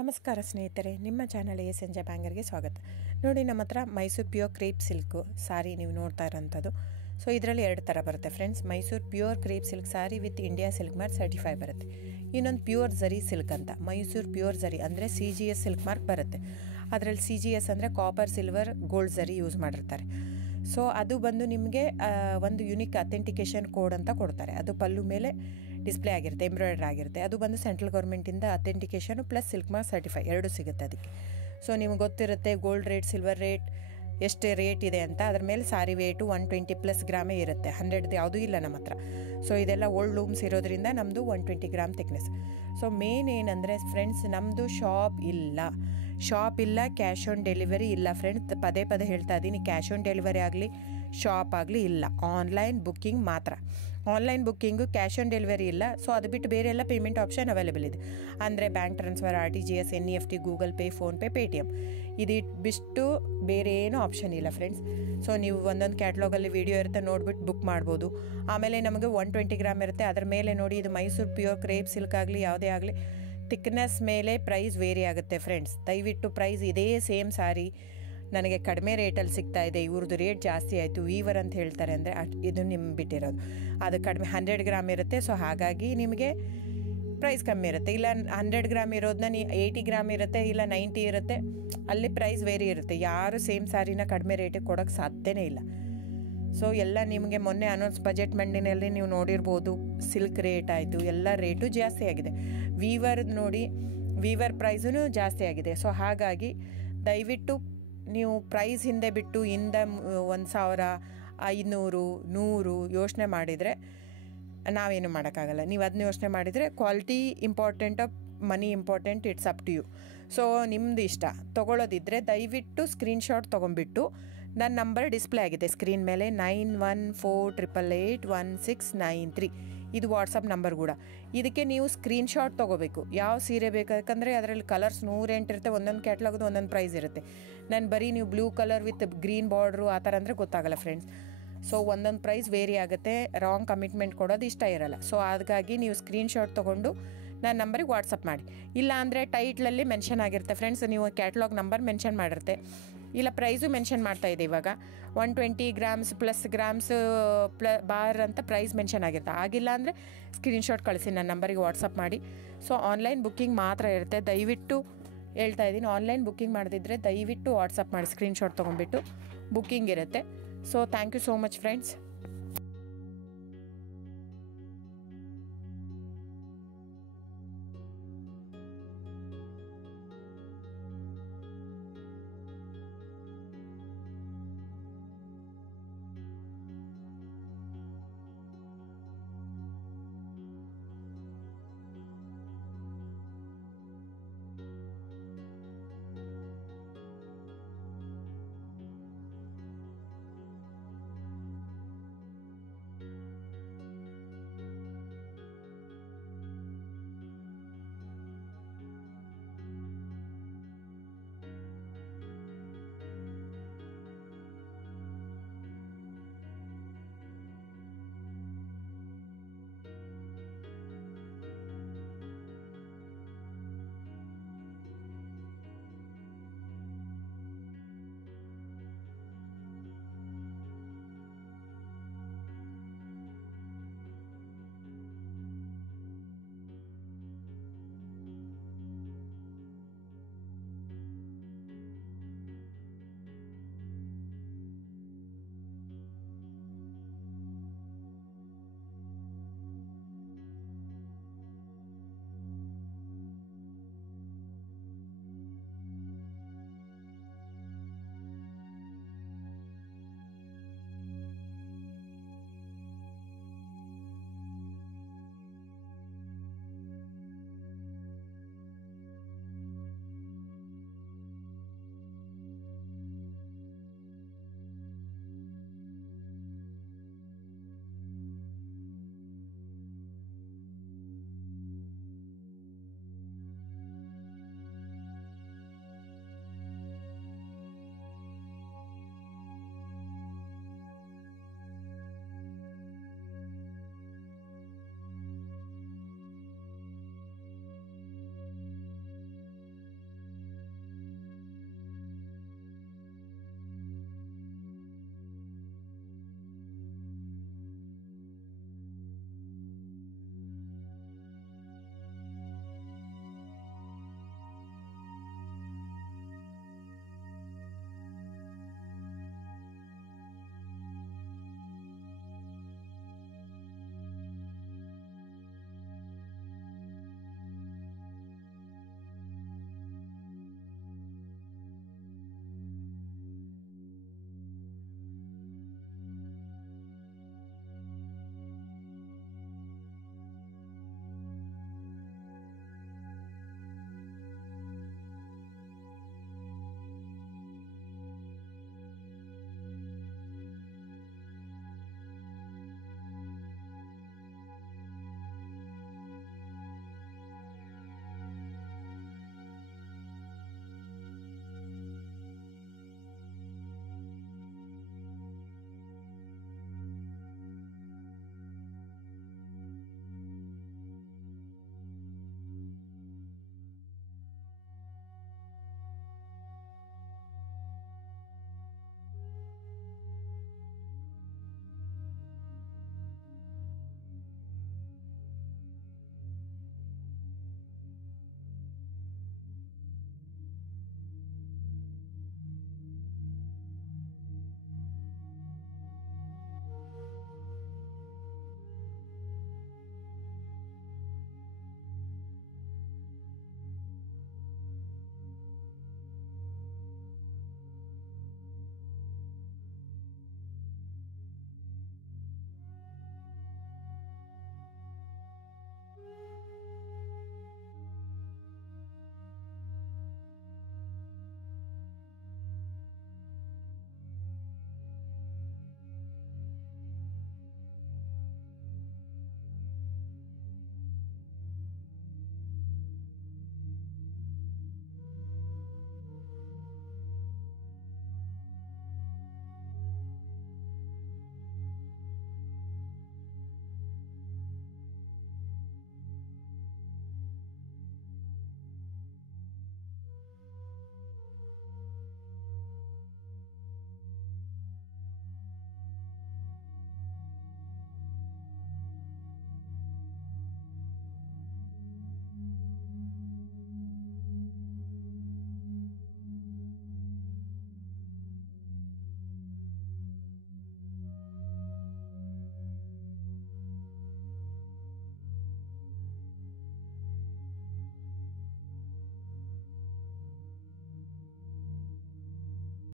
ನಮಸ್ಕಾರ ಸ್ನೇಹಿತರೆ, ನಿಮ್ಮ ಚಾನಲ್ ಸಂಜೆ ಬ್ಯಾಂಗರ್ಗೆ ಸ್ವಾಗತ. ನೋಡಿ, ನಮ್ಮ ಹತ್ರ ಮೈಸೂರು ಪ್ಯೂರ್ ಕ್ರೇಪ್ ಸಿಲ್ಕ್ ಸಾರಿ ನೀವು ನೋಡ್ತಾ ಇರೋಂಥದ್ದು. ಸೊ ಇದರಲ್ಲಿ ಎರಡು ಥರ ಬರುತ್ತೆ friends. Mysuru pure crepe silk sorry with India silk mark certify ಬರುತ್ತೆ. ಇನ್ನೊಂದು ಪ್ಯೂರ್ ಝರಿ ಸಿಲ್ಕ್ ಅಂತ, ಮೈಸೂರು ಪ್ಯೂರ್ ಝರಿ ಅಂದರೆ CGS ಸಿಲ್ಕ್ ಮಾರ್ಕ್ ಬರುತ್ತೆ. ಅದರಲ್ಲಿ CGS ಅಂದರೆ ಕಾಪರ್, ಸಿಲ್ವರ್, ಗೋಲ್ಡ್ ಝರಿ ಯೂಸ್ ಮಾಡಿರ್ತಾರೆ. ಸೊ ಅದು ಬಂದು ನಿಮಗೆ ಒಂದು ಯುನಿಕ್ ಅಥೆಂಟಿಕೇಷನ್ ಕೋಡ್ ಅಂತ ಕೊಡ್ತಾರೆ. ಅದು ಪಲ್ಲು ಮೇಲೆ ಡಿಸ್ಪ್ಲೇ ಆಗಿರುತ್ತೆ, ಎಂಬ್ರಾಯ್ಡ್ರಿ ಆಗಿರುತ್ತೆ. ಅದು ಬಂದು ಸೆಂಟ್ರಲ್ ಗೌರ್ಮೆಂಟಿಂದ ಅಥೆಂಟಿಕೇಷನು ಪ್ಲಸ್ ಸಿಲ್ಕ್ ಮಾರ್ಕ್ ಸರ್ಟಿಫೈ ಎರಡು ಸಿಗುತ್ತೆ ಅದಕ್ಕೆ. ಸೊ ನಿಮಗೆ ಗೊತ್ತಿರುತ್ತೆ ಗೋಲ್ಡ್ ರೇಟ್, ಸಿಲ್ವರ್ ರೇಟ್ ಎಷ್ಟು ರೇಟ್ ಇದೆ ಅಂತ. ಅದ್ರ ಮೇಲೆ ಸಾರಿ ವೇಟು 120+ ಗ್ರಾಮೇ ಇರುತ್ತೆ, 100 ಯಾವುದೂ ಇಲ್ಲ ನಮ್ಮ ಹತ್ರ. ಸೊ ಇದೆಲ್ಲ ಓಲ್ಡ್ ಲೂಮ್ಸ್ ಇರೋದ್ರಿಂದ ನಮ್ಮದು 120 ಗ್ರಾಮ್ ಥಿಕ್ನೆಸ್. ಸೊ ಮೇನ್ ಏನಂದರೆ ಫ್ರೆಂಡ್ಸ್, ನಮ್ಮದು ಶಾಪ್ ಇಲ್ಲ, ಕ್ಯಾಶ್ ಆನ್ ಡೆಲಿವರಿ ಇಲ್ಲ ಫ್ರೆಂಡ್ಸ್. ಪದೇ ಹೇಳ್ತಾ ಇದ್ದೀನಿ, ಕ್ಯಾಶ್ ಆನ್ ಡೆಲಿವರಿ ಆಗಲಿ ಶಾಪ್ ಆಗಲಿ ಇಲ್ಲ, ಆನ್ಲೈನ್ ಬುಕ್ಕಿಂಗ್ ಮಾತ್ರ. Online booking, cash on delivery ಇಲ್ಲ. ಸೊ ಅದು ಬಿಟ್ಟು ಬೇರೆ ಎಲ್ಲ ಪೇಮೆಂಟ್ ಆಪ್ಷನ್ ಅವೈಲೇಬಲ್ ಇದೆ. ಅಂದರೆ bank transfer, RTGS, NEFT, Google pay, PhonePe, Paytm ಇದು ಬಿಟ್ಟು ಬೇರೆ ಏನೂ ಆಪ್ಷನ್ ಇಲ್ಲ ಫ್ರೆಂಡ್ಸ್. ಸೊ ನೀವು ಒಂದೊಂದು ಕ್ಯಾಟ್ಲಾಗಲ್ಲಿ ವೀಡಿಯೋ ಇರುತ್ತೆ, ನೋಡಿಬಿಟ್ಟು ಬುಕ್ ಮಾಡ್ಬೋದು. ಆಮೇಲೆ ನಮಗೆ 120 ಗ್ರಾಮ್ ಇರುತ್ತೆ. ಅದರ ಮೇಲೆ ನೋಡಿ, ಇದು ಮೈಸೂರು ಪ್ಯೂರ್ ಕ್ರೇಪ್ ಸಿಲ್ಕ್ ಆಗಲಿ ಯಾವುದೇ ಆಗಲಿ ಥಿಕ್ನೆಸ್ ಮೇಲೆ ಪ್ರೈಸ್ ವೇರಿ ಆಗುತ್ತೆ ಫ್ರೆಂಡ್ಸ್. ದಯವಿಟ್ಟು ಪ್ರೈಸ್ ಇದೇ ಸೇಮ್ ಸಾರಿ ನನಗೆ ಕಡಿಮೆ ರೇಟಲ್ಲಿ ಸಿಗ್ತಾ ಇದೆ, ಇವ್ರದ್ದು ರೇಟ್ ಜಾಸ್ತಿ ಆಯಿತು ವೀವರ್ ಅಂತ ಹೇಳ್ತಾರೆ ಅಂದರೆ ಇದು ನಿಮ್ಗೆ ಬಿಟ್ಟಿರೋದು. ಅದು ಕಡಿಮೆ 100 ಗ್ರಾಮ್ ಇರುತ್ತೆ. ಸೊ ಹಾಗಾಗಿ ನಿಮಗೆ ಪ್ರೈಸ್ ಕಮ್ಮಿ ಇರುತ್ತೆ. ಇಲ್ಲ 100 ಗ್ರಾಮ್ ಇರೋದನ್ನ 80 ಗ್ರಾಮ್ ಇರುತ್ತೆ, ಇಲ್ಲ 90 ಇರುತ್ತೆ, ಅಲ್ಲಿ ಪ್ರೈಸ್ ವೇರಿ ಇರುತ್ತೆ. ಯಾರು ಸೇಮ್ ಸಾರಿನ ಕಡಿಮೆ ರೇಟಿಗೆ ಕೊಡೋಕ್ಕೆ ಸಾಧ್ಯನೇ ಇಲ್ಲ. ಸೊ ಎಲ್ಲ ನಿಮಗೆ ಮೊನ್ನೆ ಅನೌನ್ಸ್ ಬಜೆಟ್ ಮಂಡಿನಲ್ಲಿ ನೀವು ನೋಡಿರ್ಬೋದು, ಸಿಲ್ಕ್ ರೇಟ್ ಆಯಿತು, ಎಲ್ಲ ರೇಟು ಜಾಸ್ತಿ ಆಗಿದೆ. ವೀವರ್ದು ನೋಡಿ, ವೀವರ್ ಪ್ರೈಸೂ ಜಾಸ್ತಿ ಆಗಿದೆ. ಸೊ ಹಾಗಾಗಿ ದಯವಿಟ್ಟು ನೀವು ಪ್ರೈಸ್ ಹಿಂದೆ ಬಿಟ್ಟು 1,000, 500, 100 ಯೋಚನೆ ಮಾಡಿದರೆ ನಾವೇನು ಮಾಡೋಕ್ಕಾಗಲ್ಲ. ನೀವು ಅದನ್ನ ಯೋಚನೆ ಮಾಡಿದರೆ quality important, money important, it's up to you. So ನಿಮ್ಮದು ಇಷ್ಟ. ತೊಗೊಳ್ಳೋದಿದ್ದರೆ ದಯವಿಟ್ಟು ಸ್ಕ್ರೀನ್ಶಾಟ್ ತೊಗೊಂಡ್ಬಿಟ್ಟು, ನನ್ನ ನಂಬರ್ ಡಿಸ್ಪ್ಲೇ ಆಗಿದೆ ಸ್ಕ್ರೀನ್ ಮೇಲೆ, 9148881693. ಇದು ವಾಟ್ಸಪ್ ನಂಬರ್ ಕೂಡ. ಇದಕ್ಕೆ ನೀವು ಸ್ಕ್ರೀನ್ಶಾಟ್ ತೊಗೋಬೇಕು. ಯಾವ ಸೀರೆ ಬೇಕಂದರೆ ಅದರಲ್ಲಿ ಕಲರ್ಸ್ 108 ಇರುತ್ತೆ, ಒಂದೊಂದು ಕ್ಯಾಟ್ಲಾಗದು ಒಂದೊಂದು ಪ್ರೈಸ್ ಇರುತ್ತೆ. ನಾನು ಬರೀ ನೀವು blue colour with green border ಆ ಥರ ಅಂದರೆ ಗೊತ್ತಾಗಲ್ಲ ಫ್ರೆಂಡ್ಸ್. ಸೊ ಒಂದೊಂದು ಪ್ರೈಸ್ ವೇರಿ ಆಗುತ್ತೆ, ರಾಂಗ್ ಕಮಿಟ್ಮೆಂಟ್ ಕೊಡೋದು ಇಷ್ಟ ಇರಲ್ಲ. ಸೊ ಹಾಗಾಗಿ ನೀವು ಸ್ಕ್ರೀನ್ಶಾಟ್ ತೊಗೊಂಡು ನನ್ನ ನಂಬರಿಗೆ ವಾಟ್ಸಪ್ ಮಾಡಿ. ಇಲ್ಲ ಅಂದರೆ ಟೈಟ್ಲಲ್ಲಿ ಮೆನ್ಷನ್ ಆಗಿರುತ್ತೆ ಫ್ರೆಂಡ್ಸ್, ನೀವು ಕ್ಯಾಟ್ಲಾಗ್ ನಂಬರ್ ಮೆನ್ಷನ್ ಮಾಡಿರುತ್ತೆ, ಇಲ್ಲ ಪ್ರೈಸು ಮೆನ್ಷನ್ ಮಾಡ್ತಾಯಿದೆ. ಇವಾಗ 120 ಗ್ರಾಮ್ಸ್ ಪ್ಲಸ್ ಗ್ರಾಮ್ಸ್ ಬಾರ್ ಅಂತ ಪ್ರೈಸ್ ಮೆನ್ಷನ್ ಆಗಿರುತ್ತೆ. ಆಗಿಲ್ಲ ಅಂದರೆ ಸ್ಕ್ರೀನ್ಶಾಟ್ ಕಳಿಸಿ, ನನ್ನ ನಂಬರಿಗೆ ವಾಟ್ಸಪ್ ಮಾಡಿ. ಸೊ ಆನ್ಲೈನ್ ಬುಕ್ಕಿಂಗ್ ಮಾತ್ರ ಇರುತ್ತೆ. ದಯವಿಟ್ಟು ಹೇಳ್ತಾ ಇದ್ದೀನಿ, ಆನ್ಲೈನ್ ಬುಕ್ಕಿಂಗ್ ಮಾಡದಿದ್ದರೆ ದಯವಿಟ್ಟು ವಾಟ್ಸಪ್ ಮಾಡಿ, ಸ್ಕ್ರೀನ್ಶಾಟ್ ತೊಗೊಂಡ್ಬಿಟ್ಟು ಬುಕ್ಕಿಂಗ್ ಇರುತ್ತೆ. So thank you so much friends.